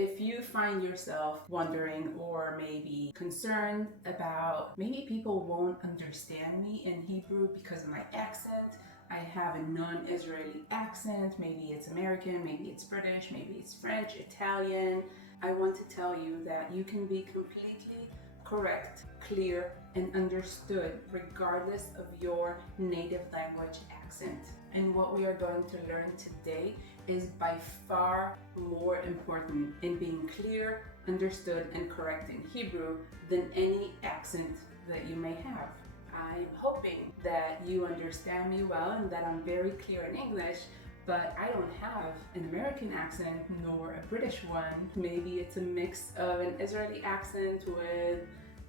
If you find yourself wondering or maybe concerned about maybe people won't understand me in Hebrew because of my accent, I have a non-Israeli accent, maybe it's American, maybe it's British, maybe it's French, Italian, I want to tell you that you can be completely correct, clear, and understood regardless of your native language accent. And what we are going to learn today is by far more important in being clear, understood, and correct in Hebrew than any accent that you may have. I'm hoping that you understand me well and that I'm very clear in English, but I don't have an American accent nor a British one. Maybe it's a mix of an Israeli accent with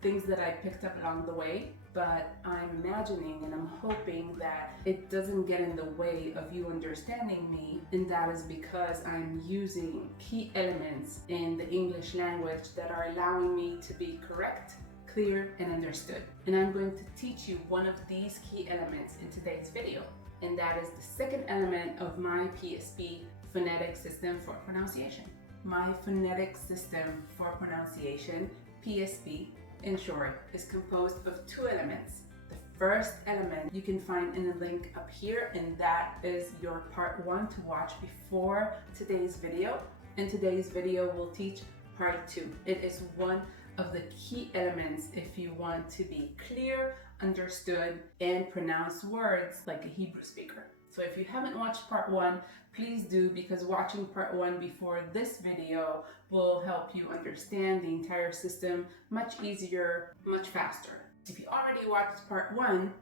things that I picked up along the way, but I'm imagining and I'm hoping that it doesn't get in the way of you understanding me, and that is because I'm using key elements in the English language that are allowing me to be correct, clear, and understood. And I'm going to teach you one of these key elements in today's video, and that is the second element of my PSP phonetic system for pronunciation. My phonetic system for pronunciation, PSP, in short, is composed of two elements. The first element you can find in the link up here, and that is your part 1 to watch before today's video. And today's video will teach part 2. It is one of the key elements if you want to be clear, understood, and pronounce words like a Hebrew speaker. So if you haven't watched part 1, please do, because watching part 1 before this video will help you understand the entire system much easier, much faster. If you already watched part 1,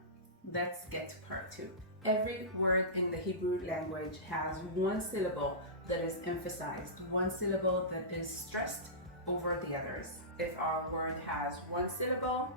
let's get to part 2. Every word in the Hebrew language has one syllable that is emphasized, one syllable that is stressed over the others. If our word has one syllable,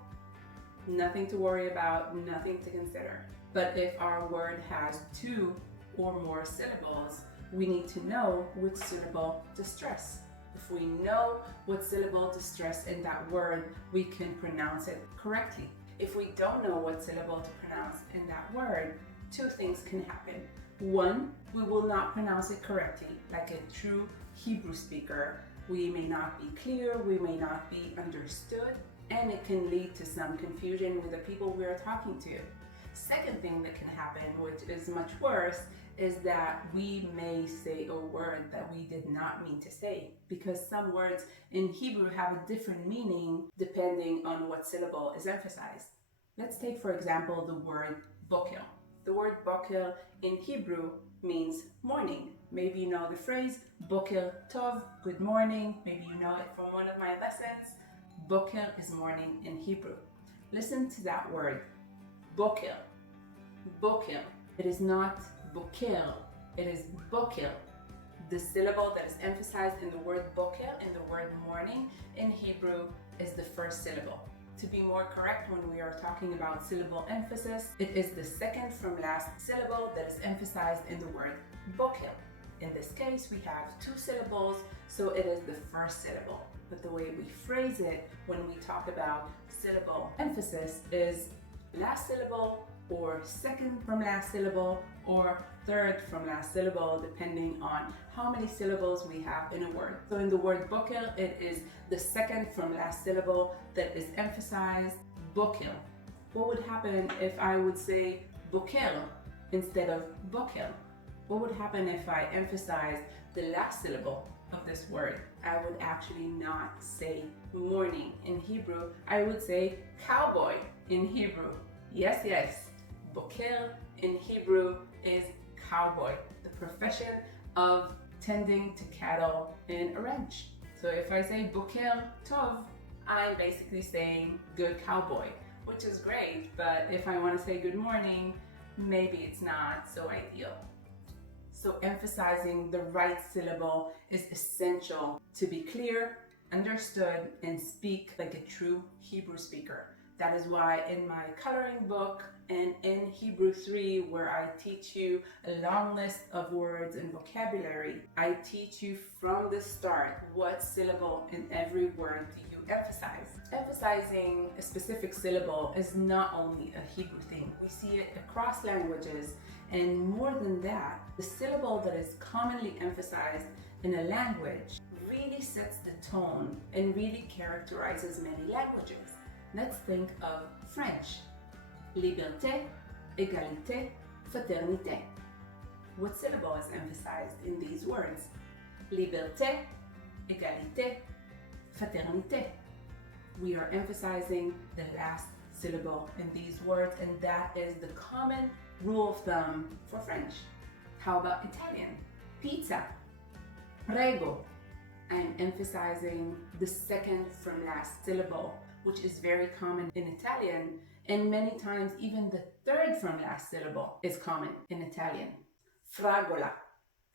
nothing to worry about, nothing to consider. But if our word has 2 or more syllables, we need to know which syllable to stress. If we know what syllable to stress in that word, we can pronounce it correctly. If we don't know what syllable to pronounce in that word, 2 things can happen. 1, we will not pronounce it correctly, like a true Hebrew speaker. We may not be clear, we may not be understood, and it can lead to some confusion with the people we are talking to. Second thing that can happen, which is much worse, is that we may say a word that we did not mean to say, because some words in Hebrew have a different meaning depending on what syllable is emphasized. Let's take, for example, the word boker. The word boker in Hebrew means morning. Maybe you know the phrase boker tov, good morning. Maybe you know it from one of my lessons. Boker is morning in Hebrew. Listen to that word, boker. Boker. It is not boker, it is boker. The syllable that is emphasized in the word boker, in the word morning in Hebrew, is the first syllable. To be more correct, when we are talking about syllable emphasis, it is the second from last syllable that is emphasized in the word boker. In this case, we have 2 syllables, so it is the first syllable. But the way we phrase it when we talk about syllable emphasis is last syllable, or second from last syllable, or third from last syllable, depending on how many syllables we have in a word. So in the word boker, it is the second from last syllable that is emphasized, boker. What would happen if I would say boker instead of boker? What would happen if I emphasized the last syllable of this word? I would actually not say morning in Hebrew. I would say cowboy in Hebrew. Yes, yes. Boker in Hebrew is cowboy, the profession of tending to cattle in a ranch. So if I say boker tov, I'm basically saying good cowboy, which is great, but if I want to say good morning, maybe it's not so ideal. So emphasizing the right syllable is essential to be clear, understood, and speak like a true Hebrew speaker. That is why in my coloring book and in Hebrew 3, where I teach you a long list of words and vocabulary, I teach you from the start what syllable in every word do you emphasize. Emphasizing a specific syllable is not only a Hebrew thing. We see it across languages, and more than that, the syllable that is commonly emphasized in a language really sets the tone and really characterizes many languages. Let's think of French. Liberté, égalité, fraternité. What syllable is emphasized in these words? Liberté, égalité, fraternité. We are emphasizing the last syllable in these words, and that is the common rule of thumb for French. How about Italian? Pizza, prego. I'm emphasizing the second from last syllable, which is very common in Italian, and many times even the third from last syllable is common in Italian. Fragola.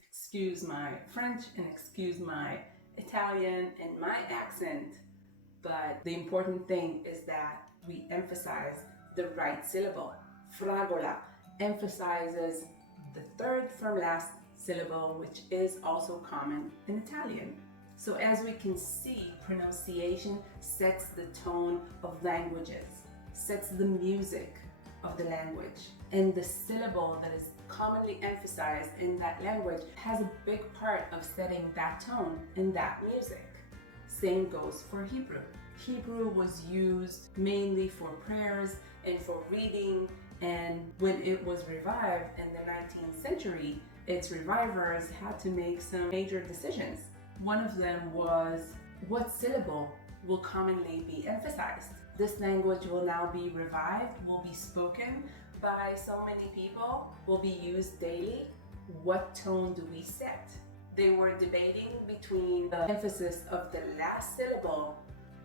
Excuse my French and excuse my Italian and my accent, but the important thing is that we emphasize the right syllable. Fragola emphasizes the third from last syllable, which is also common in Italian. So as we can see, pronunciation sets the tone of languages, sets the music of the language, and the syllable that is commonly emphasized in that language has a big part of setting that tone in that music. Same goes for Hebrew. Hebrew was used mainly for prayers and for reading, and when it was revived in the 19th century, its revivers had to make some major decisions. One of them was what syllable will commonly be emphasized. This language will now be revived, will be spoken by so many people, will be used daily. What tone do we set? They were debating between the emphasis of the last syllable,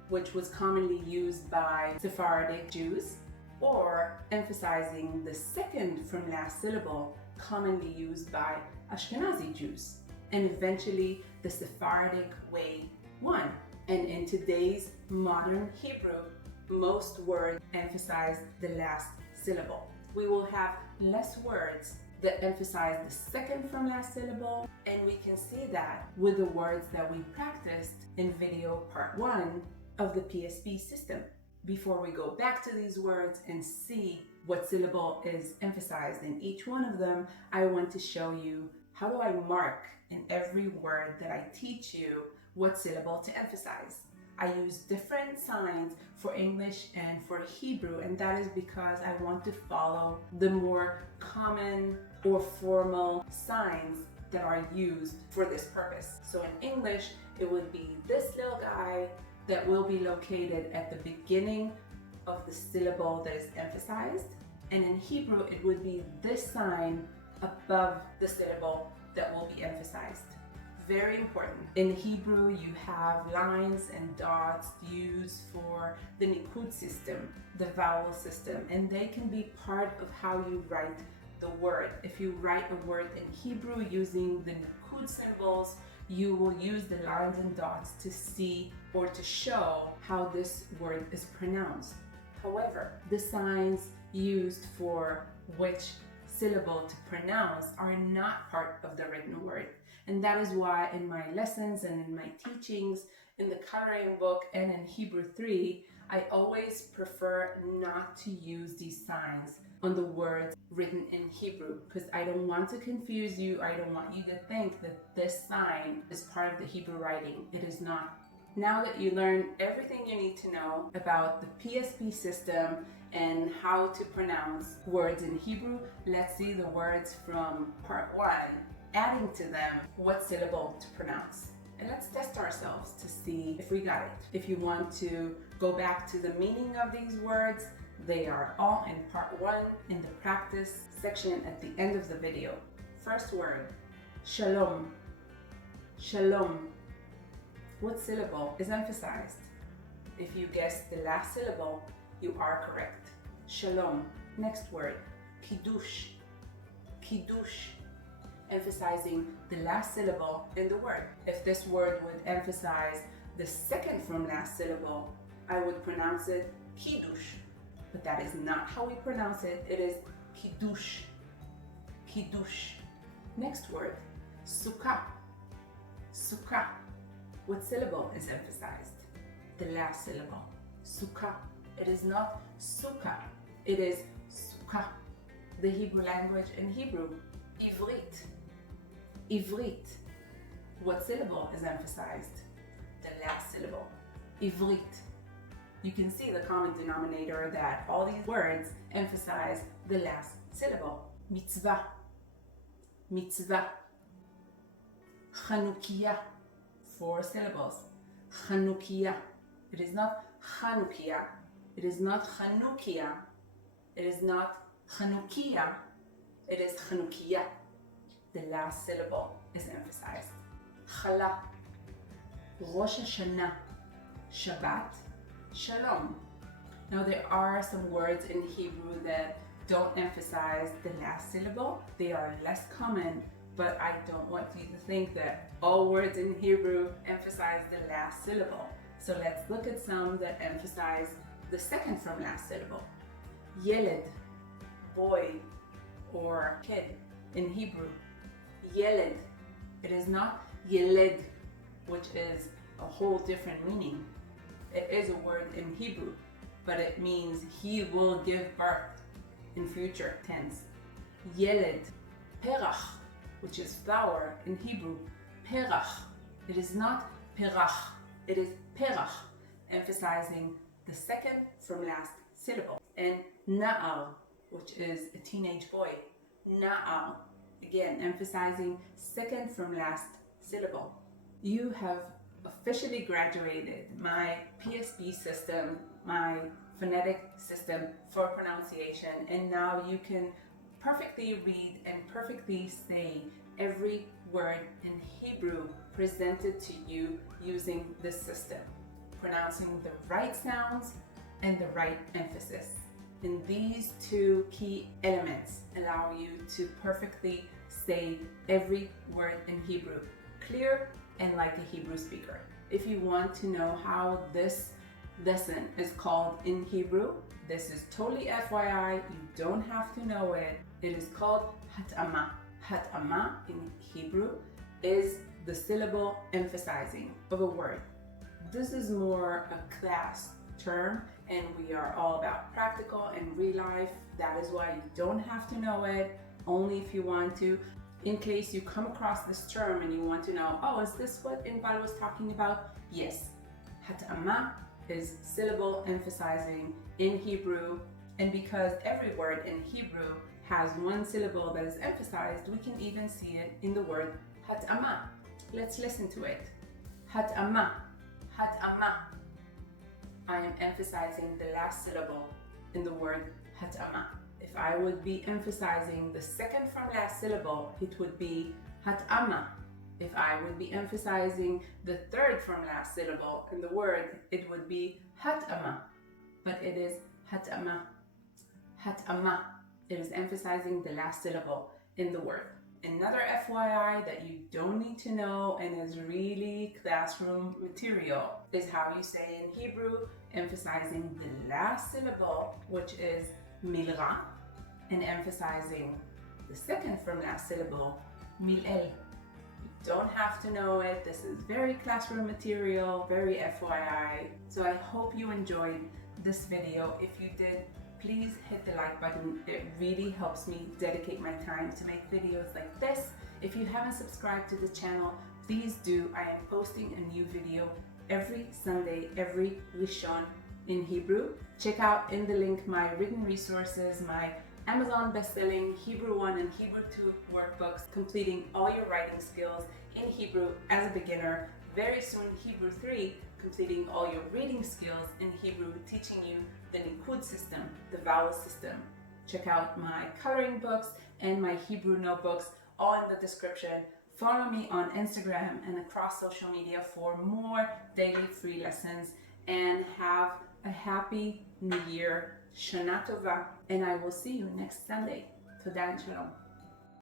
which was commonly used by Sephardic Jews, or emphasizing the second from last syllable, commonly used by Ashkenazi Jews. And eventually the Sephardic way won. And in today's modern Hebrew, most words emphasize the last syllable. We will have less words that emphasize the second from last syllable, and we can see that with the words that we practiced in video part 1 of the PSP system. Before we go back to these words and see what syllable is emphasized in each one of them, I want to show you how do I mark in every word that I teach you what syllable to emphasize. I use different signs for English and for Hebrew, and that is because I want to follow the more common or formal signs that are used for this purpose. So in English, it would be this little guy that will be located at the beginning of the syllable that is emphasized. And in Hebrew, it would be this sign above the syllable that will be emphasized. Very important. In Hebrew, you have lines and dots used for the nikud system, the vowel system, and they can be part of how you write the word. If you write a word in Hebrew using the nikud symbols, you will use the lines and dots to see or to show how this word is pronounced. However, the signs used for which syllable to pronounce are not part of the written word. And that is why in my lessons and in my teachings, in the coloring book and in Hebrew 3, I always prefer not to use these signs on the words written in Hebrew, because I don't want to confuse you. I don't want you to think that this sign is part of the Hebrew writing. It is not. Now that you learn everything you need to know about the PSP system and how to pronounce words in Hebrew, let's see the words from part 1, adding to them what syllable to pronounce. And let's test ourselves to see if we got it. If you want to go back to the meaning of these words, they are all in part 1 in the practice section at the end of the video. First word, shalom. Shalom. What syllable is emphasized? If you guessed the last syllable, you are correct. Shalom. Next word, kiddush. Kiddush. Emphasizing the last syllable in the word. If this word would emphasize the second from last syllable, I would pronounce it kiddush. But that is not how we pronounce it. It is kiddush. Kiddush. Next word, sukkah. Sukkah. What syllable is emphasized? The last syllable. Sukkah. It is not sukkah. It is sukkah. The Hebrew language in Hebrew, ivrit. Ivrit. What syllable is emphasized? the last syllable. Ivrit. You can see the common denominator that all these words emphasize the last syllable. Mitzvah. Mitzvah. Chanukah. 4 syllables. Chanukah. It is not Chanukah. It is not Chanukah. It is not Chanukah. It is Chanukah. The last syllable is emphasized. Chala. Rosh Hashanah. Shabbat. Shalom. Now there are some words in Hebrew that don't emphasize the last syllable. They are less common, but I don't want you to think that all words in Hebrew emphasize the last syllable. So let's look at some that emphasize the second from last syllable. Yeled, boy or kid in Hebrew. Yeled. It is not yeled, which is a whole different meaning. It is a word in Hebrew, but it means he will give birth in future tense. Yeled. Perach, which is flower in Hebrew. Perach. It is not perach, it is perach, emphasizing the second from last syllable. And na'ar, which is a teenage boy. Na'ar, again emphasizing second from last syllable. You have officially graduated my PSP system, my phonetic system for pronunciation, and now you can perfectly read and perfectly say every word in Hebrew presented to you using this system, pronouncing the right sounds and the right emphasis. And these 2 key elements allow you to perfectly say every word in Hebrew, clear and like a Hebrew speaker. If you want to know how this lesson is called in Hebrew, this is totally FYI, you don't have to know it. It is called hat'ama. Hat'ama in Hebrew is the syllable emphasizing of a word. This is more a class term, and we are all about practical and real life. That is why you don't have to know it, only if you want to. In case you come across this term and you want to know, oh, is this what Inbal was talking about? Yes. Hat'ama is syllable emphasizing in Hebrew, and because every word in Hebrew has 1 syllable that is emphasized, we can even see it in the word hat'ama. Let's listen to it. Hat'ama. Hat'ama. I am emphasizing the last syllable in the word hat'ama. If I would be emphasizing the second from last syllable, it would be hat'ama. If I would be emphasizing the third from last syllable in the word, it would be hat'ama. But it is hat'ama. Hat'ama. It is emphasizing the last syllable in the word. Another FYI that you don't need to know and is really classroom material is how you say in Hebrew, emphasizing the last syllable, which is milra, and emphasizing the second from last syllable, mil'el. You don't have to know it. This is very classroom material, very FYI. So I hope you enjoyed this video. If you did, please hit the like button. It really helps me dedicate my time to make videos like this. If you haven't subscribed to the channel, please do. I am posting a new video every Sunday, every Rishon in Hebrew. Check out in the link my written resources, my Amazon best-selling Hebrew 1 and Hebrew 2 workbooks, completing all your writing skills in Hebrew as a beginner. Very soon, Hebrew 3, completing all your reading skills in Hebrew, teaching you the Nikud system, the vowel system. Check out my coloring books and my Hebrew notebooks, all in the description. Follow me on Instagram and across social media for more daily free lessons, and have a happy new year. Shana Tova, and I will see you next Sunday. Toda and Shalom.